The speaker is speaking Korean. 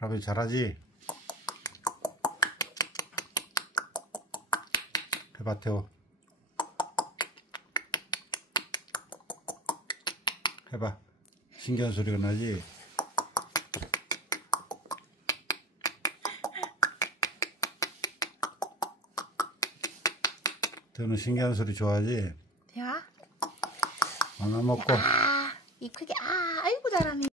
할아버지 잘하지? 해봐, 태호. 해봐. 신기한 소리가 나지? 태호는 신기한 소리 좋아하지? 태호야? 하나 먹고. 이 크게, 아이고 잘하네.